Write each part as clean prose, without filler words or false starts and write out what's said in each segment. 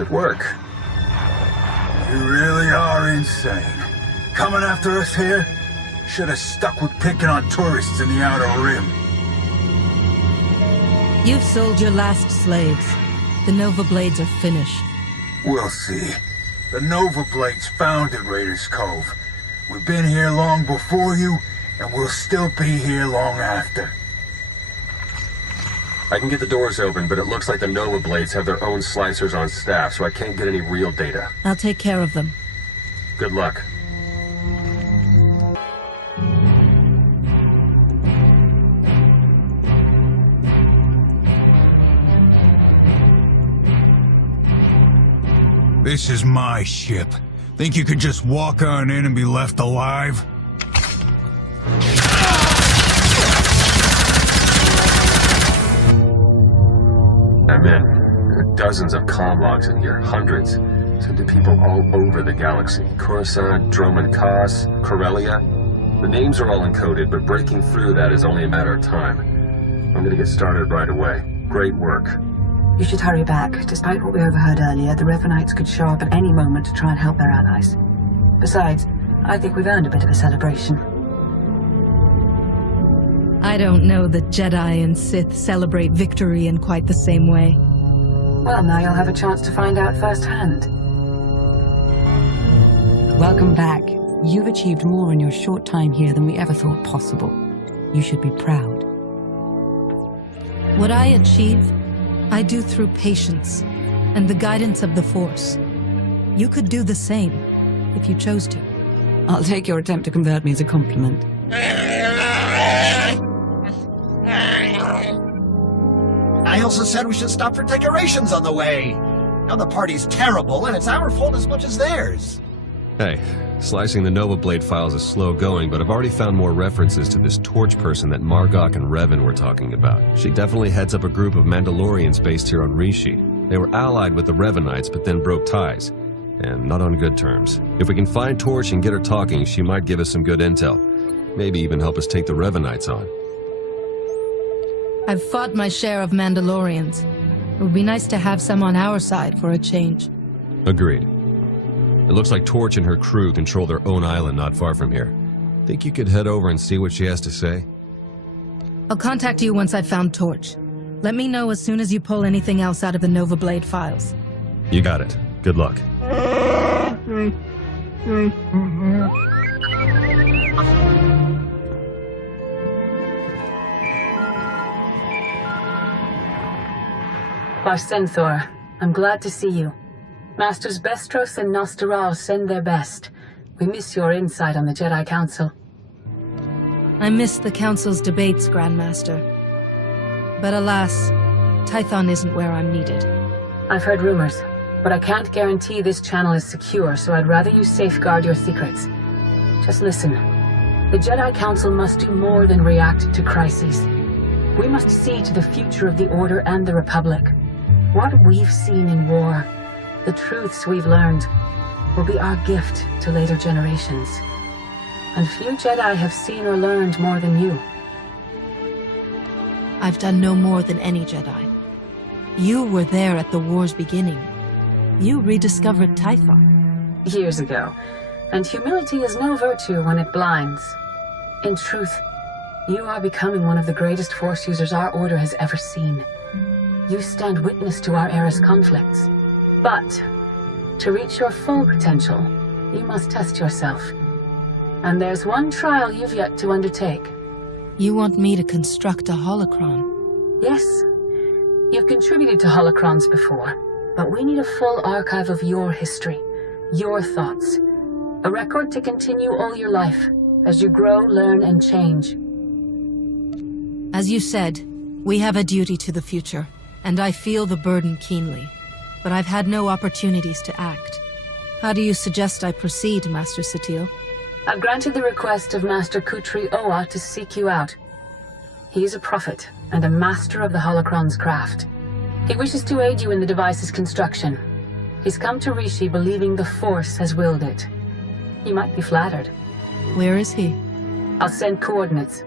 Good work. You really are insane. Coming after us here? Should have stuck with picking on tourists in the Outer Rim. You've sold your last slaves. The Nova Blades are finished. We'll see. The Nova Blades founded Raiders Cove. We've been here long before you, and we'll still be here long after. I can get the doors open, but it looks like the Nova Blades have their own slicers on staff, so I can't get any real data. I'll take care of them. Good luck. This is my ship. Think you could just walk on in and be left alive? I'm in. There are dozens of comm logs in here, hundreds. Sent to people all over the galaxy. Coruscant, Droman Kos, Corellia. The names are all encoded, but breaking through that is only a matter of time. I'm gonna get started right away. Great work. You should hurry back. Despite what we overheard earlier, the Revanites could show up at any moment to try and help their allies. Besides, I think we've earned a bit of a celebration. I don't know that Jedi and Sith celebrate victory in quite the same way. Well, now you'll have a chance to find out firsthand. Welcome back. You've achieved more in your short time here than we ever thought possible. You should be proud. What I achieve, I do through patience and the guidance of the Force. You could do the same, if you chose to. I'll take your attempt to convert me as a compliment. I also said we should stop for decorations on the way. Now the party's terrible, and it's our fault as much as theirs. Hey, slicing the Nova Blade files is slow going, but I've already found more references to this Torch person that Margok and Revan were talking about. She definitely heads up a group of Mandalorians based here on Rishi. They were allied with the Revanites, but then broke ties. And not on good terms. If we can find Torch and get her talking, she might give us some good intel. Maybe even help us take the Revanites on. I've fought my share of Mandalorians. It would be nice to have some on our side for a change. Agreed. It looks like Torch and her crew control their own island not far from here. Think you could head over and see what she has to say? I'll contact you once I've found Torch. Let me know as soon as you pull anything else out of the Nova Blade files. You got it. Good luck. SWTOR, I'm glad to see you. Masters Bestros and Nostaral send their best. We miss your insight on the Jedi Council. I miss the Council's debates, Grandmaster. But alas, Tython isn't where I'm needed. I've heard rumors, but I can't guarantee this channel is secure, so I'd rather you safeguard your secrets. Just listen. The Jedi Council must do more than react to crises. We must see to the future of the Order and the Republic. What we've seen in war, the truths we've learned, will be our gift to later generations. And few Jedi have seen or learned more than you. I've done no more than any Jedi. You were there at the war's beginning. You rediscovered Tython. Years ago. And humility is no virtue when it blinds. In truth, you are becoming one of the greatest Force users our Order has ever seen. You stand witness to our era's conflicts. But, to reach your full potential, you must test yourself. And there's one trial you've yet to undertake. You want me to construct a holocron? Yes. You've contributed to holocrons before, but we need a full archive of your history, your thoughts. A record to continue all your life, as you grow, learn, and change. As you said, we have a duty to the future, and I feel the burden keenly. But I've had no opportunities to act. How do you suggest I proceed, Master SWTOR? I've granted the request of Master Kutri Oa to seek you out. He's a prophet and a master of the holocron's craft. He wishes to aid you in the device's construction. He's come to Rishi believing the Force has willed it. You might be flattered. Where is he? I'll send coordinates.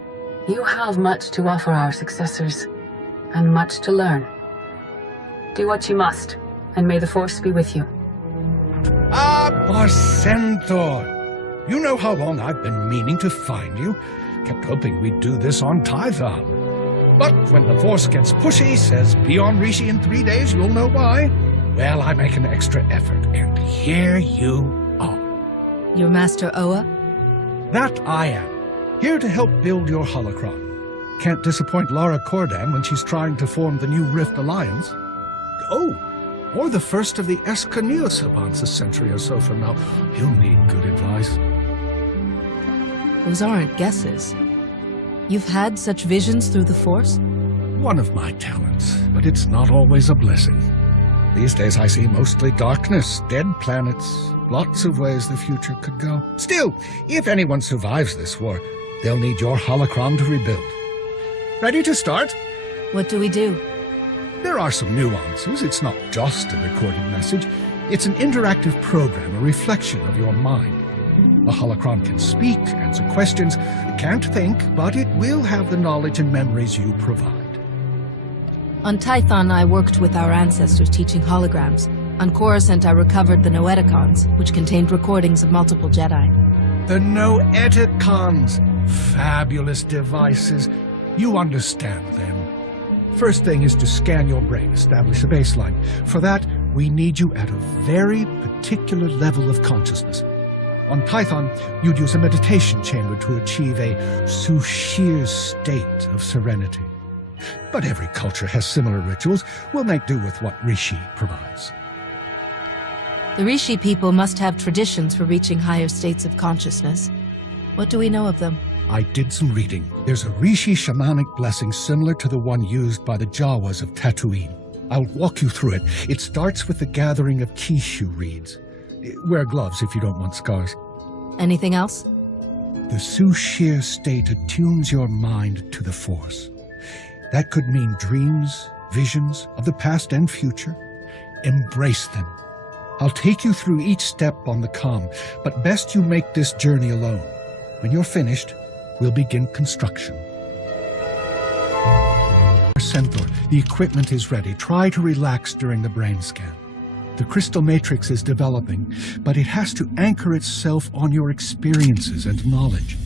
You have much to offer our successors, and much to learn. Do what you must, and may the Force be with you. Ah, SWTOR! You know how long I've been meaning to find you. Kept hoping we'd do this on Tython. But when the Force gets pushy, says be on Rishi in 3 days, you'll know why. Well, I make an extra effort, and here you are. Your Master Oa? That I am. Here to help build your holocron. Can't disappoint Lara Cordan when she's trying to form the new Rift Alliance. Oh, or the first of the Escanil Savants a century or so from now. He'll need good advice. Those aren't guesses. You've had such visions through the Force? One of my talents, but it's not always a blessing. These days I see mostly darkness, dead planets, lots of ways the future could go. Still, if anyone survives this war, they'll need your holocron to rebuild. Ready to start? What do we do? There are some nuances. It's not just a recorded message. It's an interactive program, a reflection of your mind. A holocron can speak, answer questions. It can't think, but it will have the knowledge and memories you provide. On Tython, I worked with our ancestors teaching holograms. On Coruscant, I recovered the Noeticons, which contained recordings of multiple Jedi. The Noeticons! Fabulous devices. You understand them. First thing is to scan your brain, establish a baseline. For that, we need you at a very particular level of consciousness. On Tython, you'd use a meditation chamber to achieve a SWTOR state of serenity. But every culture has similar rituals. We'll make do with what Rishi provides. The Rishi people must have traditions for reaching higher states of consciousness. What do we know of them? I did some reading. There's a Rishi shamanic blessing similar to the one used by the Jawas of Tatooine. I'll walk you through it. It starts with the gathering of Kishu reeds. Wear gloves if you don't want scars. Anything else? The SWTOR state attunes your mind to the Force. That could mean dreams, visions of the past and future. Embrace them. I'll take you through each step on the comm, but best you make this journey alone. When you're finished, we'll begin construction. SWTOR, the equipment is ready. Try to relax during the brain scan. The crystal matrix is developing, but it has to anchor itself on your experiences and knowledge.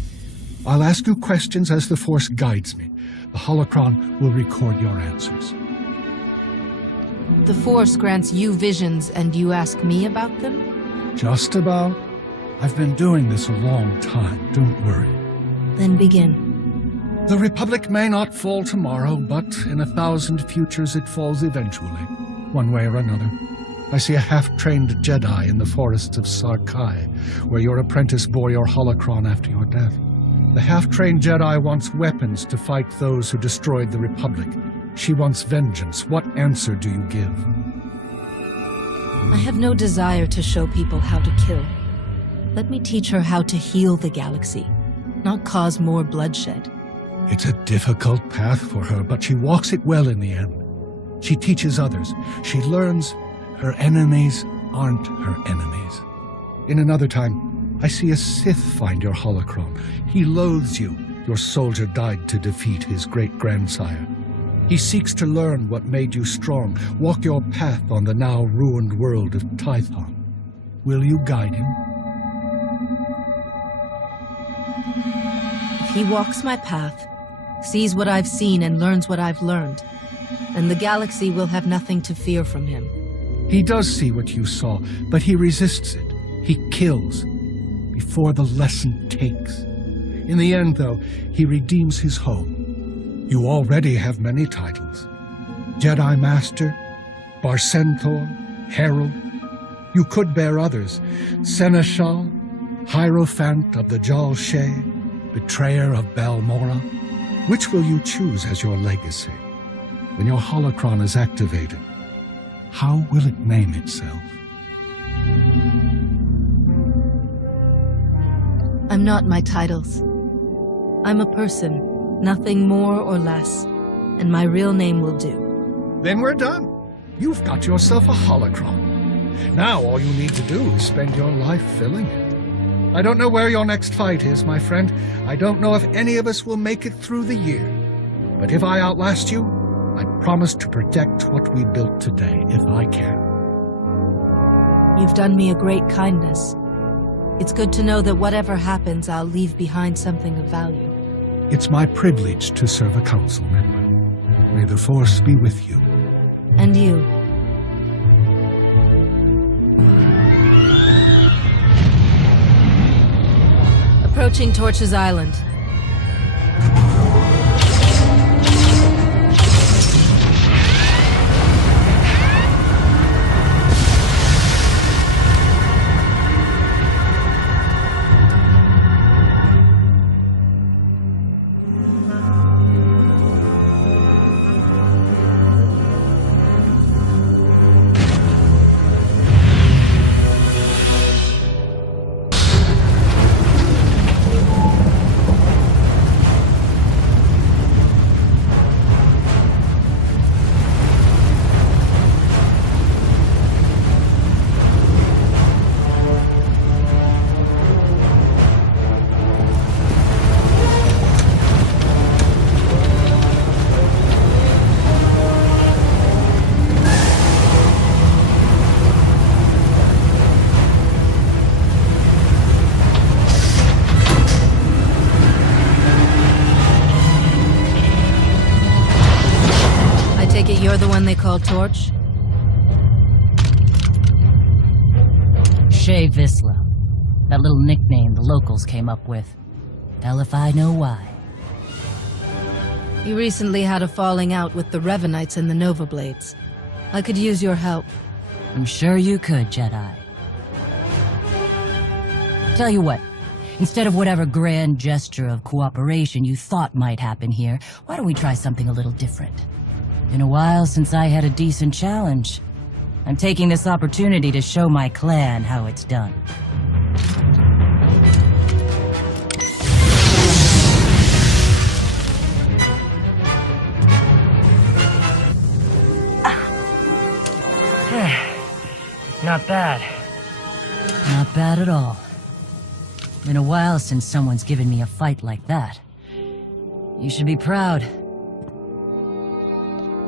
I'll ask you questions as the Force guides me. The holocron will record your answers. The Force grants you visions and you ask me about them? Just about. I've been doing this a long time, don't worry. Then begin. The Republic may not fall tomorrow, but in 1,000 futures it falls eventually, one way or another. I see a half-trained Jedi in the forests of Sarkai, where your apprentice bore your holocron after your death. The half-trained Jedi wants weapons to fight those who destroyed the Republic. She wants vengeance. What answer do you give? I have no desire to show people how to kill. Let me teach her how to heal the galaxy, not cause more bloodshed. It's a difficult path for her, but she walks it well in the end. She teaches others. She learns her enemies aren't her enemies. In another time, I see a Sith find your holocron. He loathes you. Your soldier died to defeat his great-grandsire. He seeks to learn what made you strong, walk your path on the now ruined world of Tython. Will you guide him? If he walks my path, sees what I've seen and learns what I've learned, then the galaxy will have nothing to fear from him. He does see what you saw, but he resists it. He kills before the lesson takes. In the end, though, he redeems his home. You already have many titles. Jedi Master, SWTOR, Herald. You could bear others. Seneschal, Hierophant of the Jal Shay, Betrayer of Balmora. Which will you choose as your legacy? When your holocron is activated, how will it name itself? I'm not my titles. I'm a person, nothing more or less, and my real name will do. Then we're done. You've got yourself a holocron. Now all you need to do is spend your life filling it. I don't know where your next fight is, my friend. I don't know if any of us will make it through the year. But if I outlast you, I promise to protect what we built today, if I can. You've done me a great kindness. It's good to know that whatever happens, I'll leave behind something of value. It's my privilege to serve a council member. May the Force be with you. And you. Approaching Torch's Island. You're the one they call Torch? Shay Visla. That little nickname the locals came up with. Hell if I know why. You recently had a falling out with the Revanites and the Nova Blades. I could use your help. I'm sure you could, Jedi. Tell you what, instead of whatever grand gesture of cooperation you thought might happen here, why don't we try something a little different? Been a while since I had a decent challenge. I'm taking this opportunity to show my clan how it's done. Not bad. Not bad at all. Been a while since someone's given me a fight like that. You should be proud.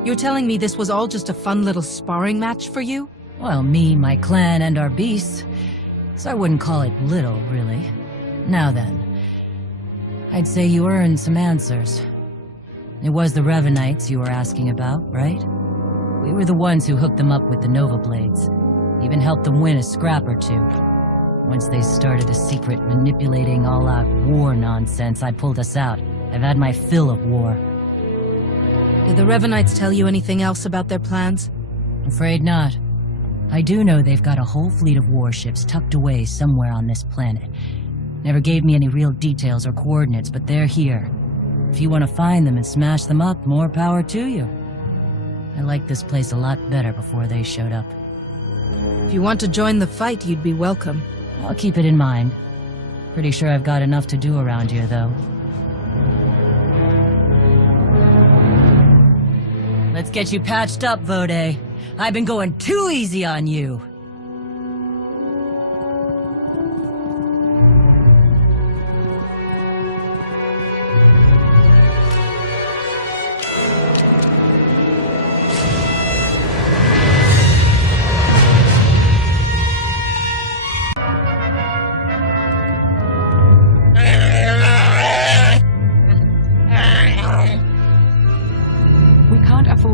You're telling me this was all just a fun little sparring match for you? Well, me, my clan, and our beasts. So I wouldn't call it little, really. Now then, I'd say you earned some answers. It was the Revanites you were asking about, right? We were the ones who hooked them up with the Nova Blades. Even helped them win a scrap or two. Once they started a secret manipulating all-out war nonsense, I pulled us out. I've had my fill of war. Did the Revanites tell you anything else about their plans? Afraid not. I do know they've got a whole fleet of warships tucked away somewhere on this planet. Never gave me any real details or coordinates, but they're here. If you want to find them and smash them up, more power to you. I liked this place a lot better before they showed up. If you want to join the fight, you'd be welcome. I'll keep it in mind. Pretty sure I've got enough to do around here, though. Let's get you patched up, Vode. I've been going too easy on you.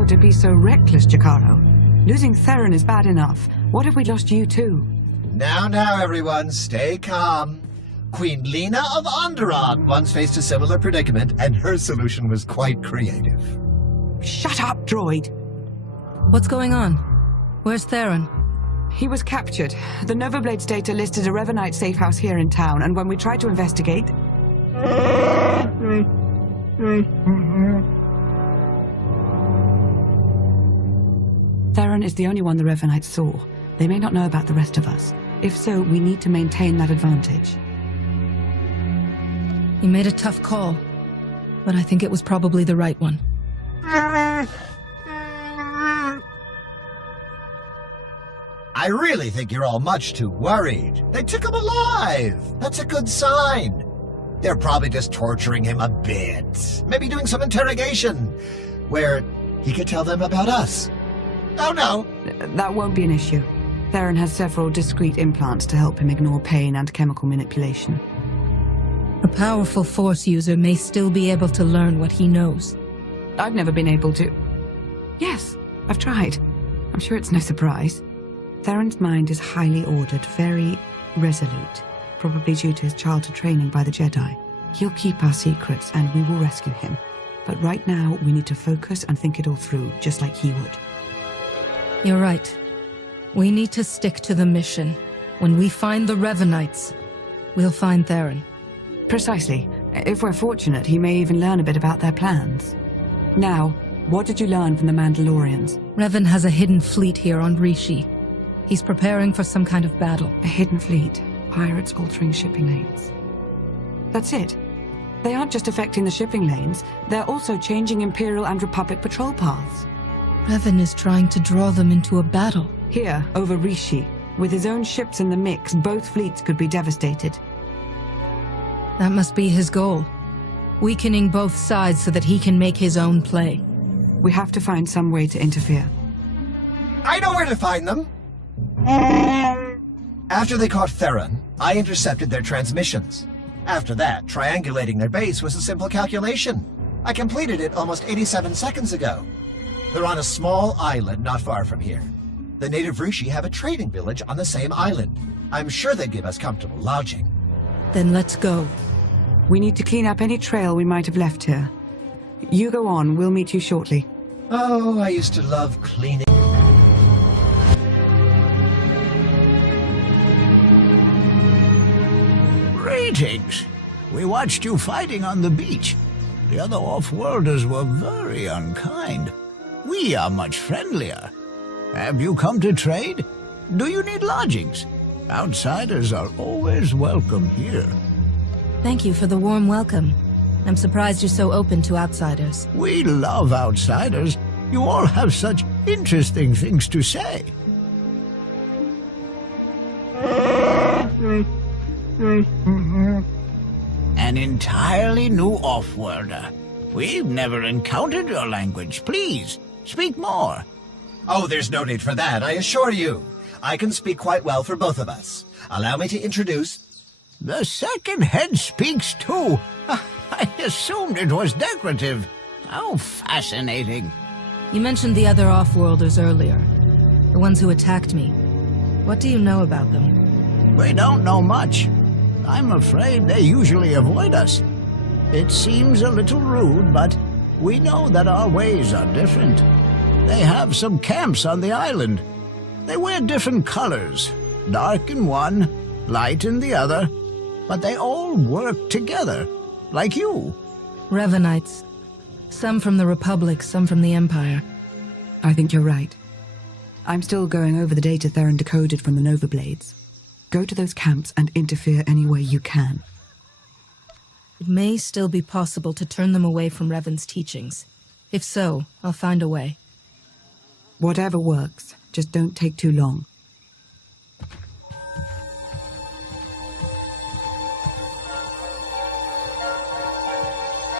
To be so reckless, Jakaro. Losing Theron is bad enough. What if we lost you too? Now, everyone, stay calm. Queen Lena of Onderon once faced a similar predicament, and her solution was quite creative. Shut up, droid! What's going on? Where's Theron? He was captured. The Nova Blades data listed a Revanite safe house here in town, and when we tried to investigate... Theron is the only one the Revanites saw. They may not know about the rest of us. If so, we need to maintain that advantage. You made a tough call, but I think it was probably the right one. I really think you're all much too worried. They took him alive. That's a good sign. They're probably just torturing him a bit. Maybe doing some interrogation, where he could tell them about us. Oh, no. That won't be an issue. Theron has several discrete implants to help him ignore pain and chemical manipulation. A powerful Force user may still be able to learn what he knows. I've never been able to. Yes, I've tried. I'm sure it's no surprise. Theron's mind is highly ordered, very resolute, probably due to his childhood training by the Jedi. He'll keep our secrets and we will rescue him. But right now, we need to focus and think it all through, just like he would. You're right. We need to stick to the mission. When we find the Revanites, we'll find Theron. Precisely. If we're fortunate, he may even learn a bit about their plans. Now, what did you learn from the Mandalorians? Revan has a hidden fleet here on Rishi. He's preparing for some kind of battle. A hidden fleet. Pirates altering shipping lanes. That's it. They aren't just affecting the shipping lanes, they're also changing Imperial and Republic patrol paths. Revan is trying to draw them into a battle. Here, over Rishi. With his own ships in the mix, both fleets could be devastated. That must be his goal. Weakening both sides so that he can make his own play. We have to find some way to interfere. I know where to find them! After they caught Theron, I intercepted their transmissions. After that, triangulating their base was a simple calculation. I completed it almost 87 seconds ago. They're on a small island not far from here. The native Rishi have a trading village on the same island. I'm sure they'd give us comfortable lodging. Then let's go. We need to clean up any trail we might have left here. You go on, we'll meet you shortly. Oh, I used to love cleaning. Greetings. We watched you fighting on the beach. The other off-worlders were very unkind. We are much friendlier. Have you come to trade? Do you need lodgings? Outsiders are always welcome here. Thank you for the warm welcome. I'm surprised you're so open to outsiders. We love outsiders. You all have such interesting things to say. An entirely new off-worlder. We've never encountered your language. Please, speak more. Oh, there's no need for that, I assure you. I can speak quite well for both of us. Allow me to introduce... The second head speaks too. I assumed it was decorative. How fascinating. You mentioned the other off-worlders earlier. The ones who attacked me. What do you know about them? We don't know much. I'm afraid they usually avoid us. It seems a little rude, but we know that our ways are different. They have some camps on the island. They wear different colors, dark in one, light in the other, but they all work together, like you. Revanites. Some from the Republic, some from the Empire. I think you're right. I'm still going over the data Theron decoded from the Nova Blades. Go to those camps and interfere any way you can. It may still be possible to turn them away from Revan's teachings. If so, I'll find a way. Whatever works, just don't take too long.